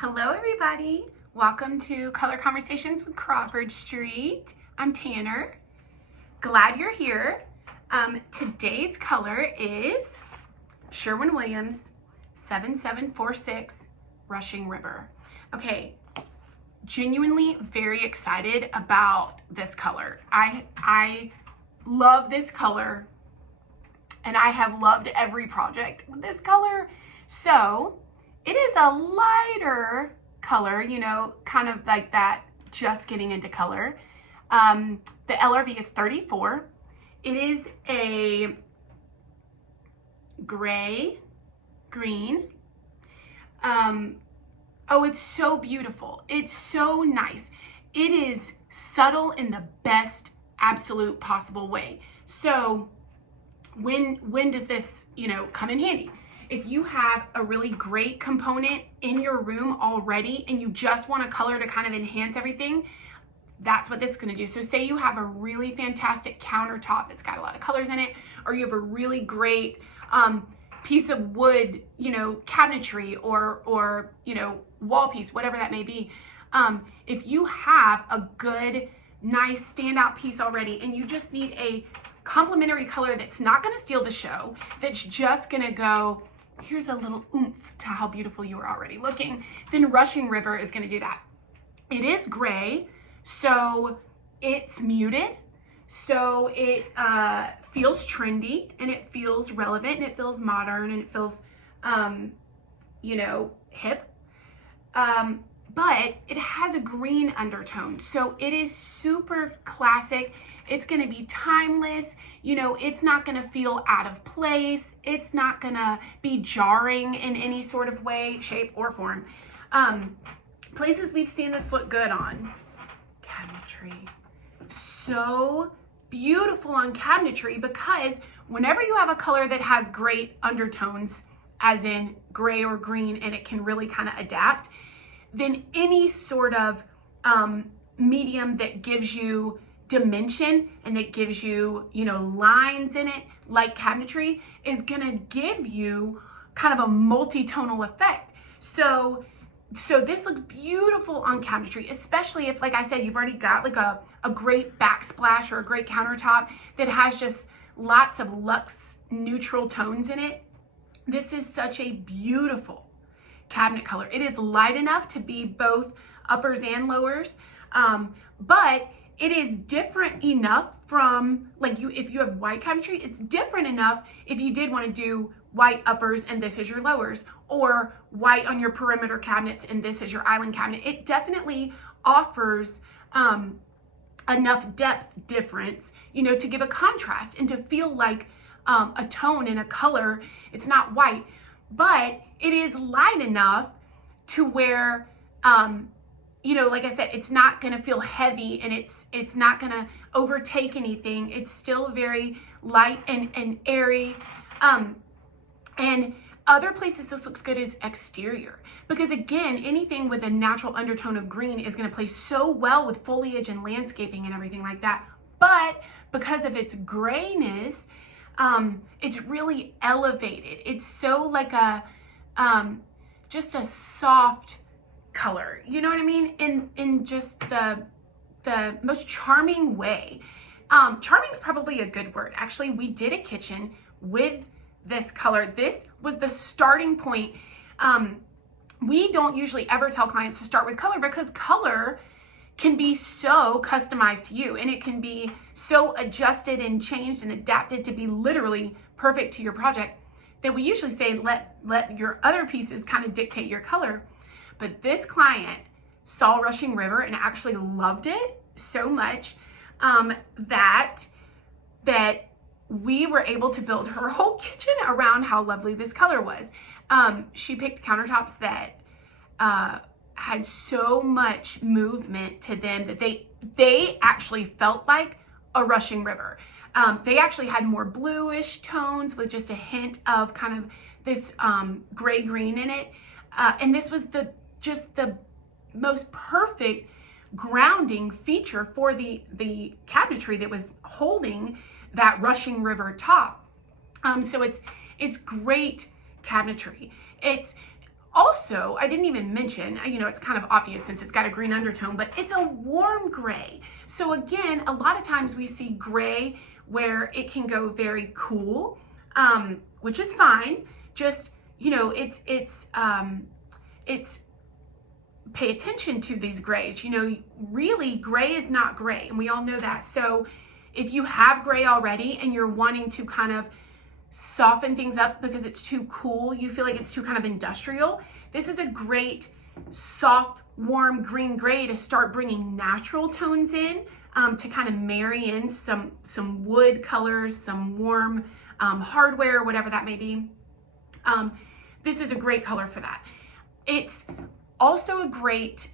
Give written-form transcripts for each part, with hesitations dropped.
Hello everybody, welcome to Color Conversations with Crawford Street. I'm Tanner, glad you're here. Today's color is Sherwin Williams 7746 Rushing River. Okay, genuinely very excited about this color. I love this color and I have loved every project with this color. So it is a lighter color, you know, kind of like that, just getting into color. The LRV is 34. It is a gray, green. Oh, it's so beautiful. It's so nice. It is subtle in the best absolute possible way. So when does this, you know, come in handy? If you have a really great component in your room already and you just want a color to kind of enhance everything, that's what this is going to do. So say you have a really fantastic countertop that's got a lot of colors in it, or you have a really great piece of wood, you know, cabinetry or you know, wall piece, whatever that may be. If you have a good, nice standout piece already and you just need a complementary color that's not going to steal the show, that's just going to go, here's a little oomph to how beautiful you are already looking, then Rushing River is going to do that. It is gray, so it's muted, so it feels trendy and it feels relevant and it feels modern and it feels, you know, hip. But it has a green undertone, so it is super classic. It's going to be timeless. You know, it's not going to feel out of place. It's not going to be jarring in any sort of way, shape, or form. Places we've seen this look good on. Cabinetry. So beautiful on cabinetry, because whenever you have a color that has great undertones, as in gray or green, and it can really kind of adapt, then any sort of medium that gives you dimension and it gives you, you know, lines in it, like cabinetry, is gonna give you kind of a multi-tonal effect. So this looks beautiful on cabinetry, especially if, like I said, you've already got like a great backsplash or a great countertop that has just lots of luxe neutral tones in it. This is such a beautiful cabinet color. It is light enough to be both uppers and lowers, but it is different enough from, like, if you have white cabinetry, it's different enough if you did want to do white uppers and this is your lowers, or white on your perimeter cabinets and this is your island cabinet. It definitely offers enough depth difference, you know, to give a contrast and to feel like a tone and a color. It's not white, but it is light enough to where, you know, like I said, it's not going to feel heavy and it's not going to overtake anything. It's still very light and airy. And other places this looks good is exterior, because again, anything with a natural undertone of green is going to play so well with foliage and landscaping and everything like that. But because of its grayness, it's really elevated. It's so like a, just a soft color, you know what I mean? In just the most charming way. Charming is probably a good word. Actually, we did a kitchen with this color. This was the starting point. We don't usually ever tell clients to start with color, because color can be so customized to you and it can be so adjusted and changed and adapted to be literally perfect to your project, that we usually say let your other pieces kind of dictate your color. But this client saw Rushing River and actually loved it so much that we were able to build her whole kitchen around how lovely this color was. She picked countertops that had so much movement to them that they actually felt like a Rushing River. They actually had more bluish tones with just a hint of kind of this gray green in it. And this was just the most perfect grounding feature for the cabinetry that was holding that Rushing River top. So it's great cabinetry. It's Also, I didn't even mention, it's kind of obvious since it's got a green undertone, but it's a warm gray. So again, a lot of times we see gray where it can go very cool, which is fine. Just, it's pay attention to these grays. Really gray is not gray, and we all know that. So if you have gray already and you're wanting to kind of soften things up because it's too cool, you feel like it's too kind of industrial, this is a great soft, warm green gray to start bringing natural tones in, to kind of marry in some wood colors, some warm hardware, whatever that may be. This is a great color for that. It's also a great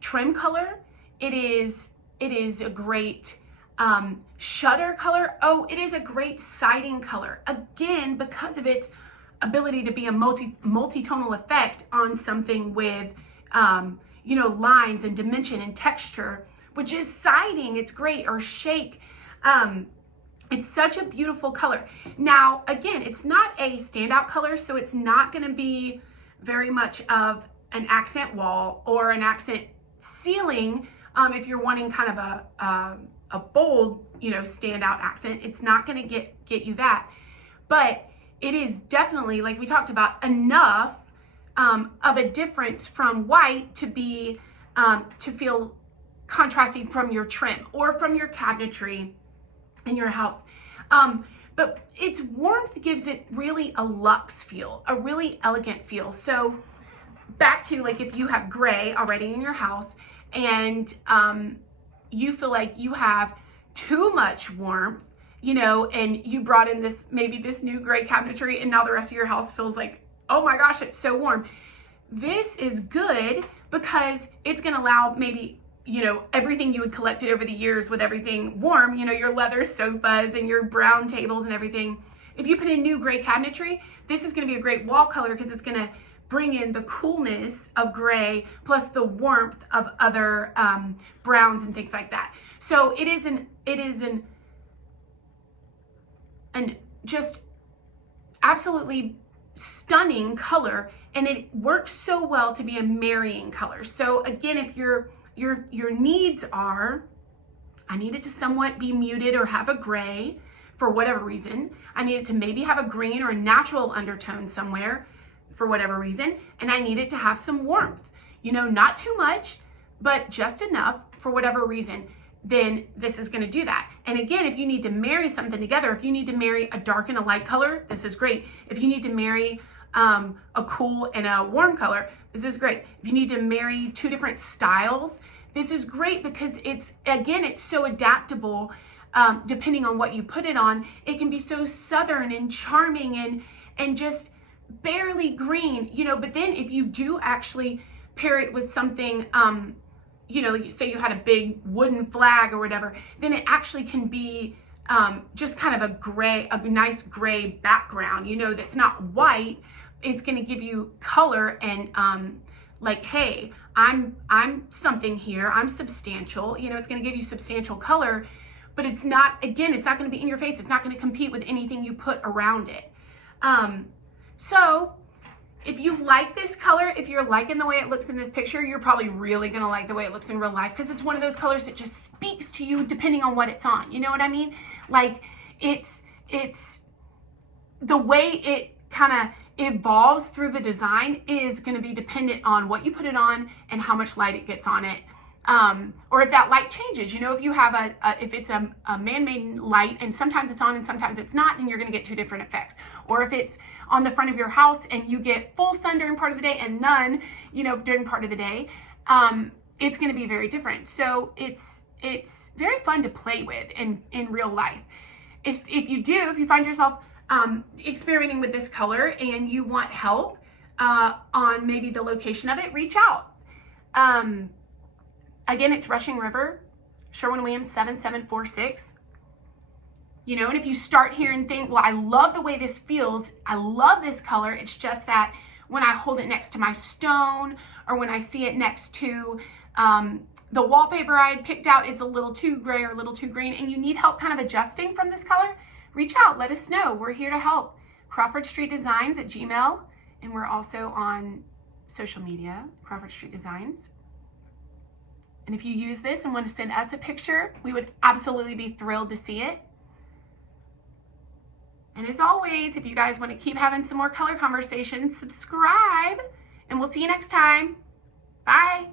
trim color. It is a great shutter color. Oh, it is a great siding color. Again, because of its ability to be a multi-tonal effect on something with, lines and dimension and texture, which is siding. It's great. Or shake. It's such a beautiful color. Now, again, it's not a standout color, so it's not going to be very much of an accent wall or an accent ceiling. If you're wanting kind of a bold, standout accent, it's not going to get you that. But it is definitely, like we talked about, enough of a difference from white to be to feel contrasting from your trim or from your cabinetry in your house. But its warmth gives it really a luxe feel, a really elegant feel. So back to, like, if you have gray already in your house and you feel like you have too much warmth, and you brought in maybe this new gray cabinetry, and now the rest of your house feels like, oh my gosh, it's so warm. This is good because it's going to allow maybe, everything you had collected over the years with everything warm, your leather sofas and your brown tables and everything. If you put in new gray cabinetry, this is going to be a great wall color because it's going to bring in the coolness of gray plus the warmth of other browns and things like that. So it is an just absolutely stunning color, and it works so well to be a marrying color. So again, if your needs are, I need it to somewhat be muted or have a gray for whatever reason. I need it to maybe have a green or a natural undertone somewhere for whatever reason. And I need it to have some warmth, not too much, but just enough for whatever reason. Then this is going to do that. And again, if you need to marry something together, if you need to marry a dark and a light color, this is great. If you need to marry a cool and a warm color, this is great. If you need to marry two different styles, this is great because it's so adaptable. Depending on what you put it on, it can be so southern and charming and just barely green, but then if you do actually pair it with something, like you say you had a big wooden flag or whatever, then it actually can be just kind of a nice gray background, that's not white. It's going to give you color and like, hey, I'm something here. I'm substantial. It's going to give you substantial color, but it's not going to be in your face. It's not going to compete with anything you put around it. So if you like this color, if you're liking the way it looks in this picture, you're probably really going to like the way it looks in real life because it's one of those colors that just speaks to you depending on what it's on. You know what I mean? Like it's the way it kind of evolves through the design is going to be dependent on what you put it on and how much light it gets on it. Or if that light changes, if you have if it's a man-made light and sometimes it's on and sometimes it's not, then you're going to get two different effects. Or if it's on the front of your house and you get full sun during part of the day and none, during part of the day, it's going to be very different. So it's very fun to play with in real life. If you find yourself experimenting with this color and you want help on maybe the location of it, reach out. Again, it's Rushing River, Sherwin Williams 7746. And if you start here and think, well, I love the way this feels, I love this color, it's just that when I hold it next to my stone or when I see it next to the wallpaper I had picked out is a little too gray or a little too green, and you need help kind of adjusting from this color, reach out, let us know. We're here to help. Crawford Street Designs at Gmail And we're also on social media, Crawford Street Designs. And if you use this and want to send us a picture, we would absolutely be thrilled to see it. And as always, if you guys want to keep having some more color conversations, subscribe, and we'll see you next time. Bye.